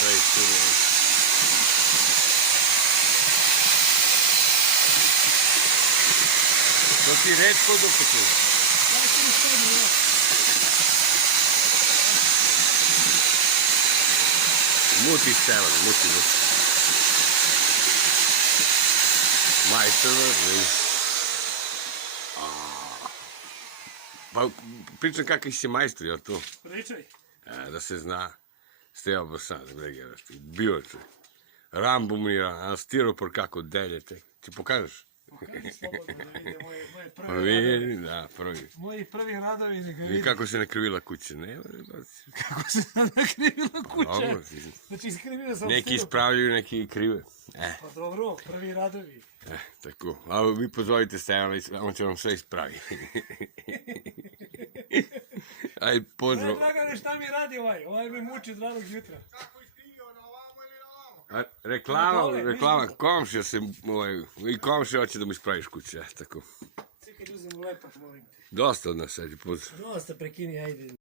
sve istrljeno. To ti redko doputu. Muti Stevan, muti. Majstor, vidiš. Pa pričam kakvi si majstor, jel to? Pričaj. Da se zna. Stevan Bosan, bioče. Rambo mi je, stiropor kako deljete. Ti pokažeš? Pokaži slobodno da vide moje Pa prve radovi. vidi, da, prvi. Moji prvi radovi, neka I vidi. kako se nakrivila kuća, ne? Kako se nakrivila kuća. Dobro, Znači, iskrivio sam neki ispravljaju, neki krive. Pa dobro, prvi radovi. Tako. A vi pozovite Stevana, on će vam sve ispraviti. Aj, pozdrav. Dragane, šta mi radi ovaj? Ovaj me muči od ranog jutra. Reklama, komšija se, i komšija hoće da mi ispraviš kuće, tako. Svi kad uzem lepak, molim te. Dosta od nas, ajde, pozdrav. Dosta, prekini, ajde.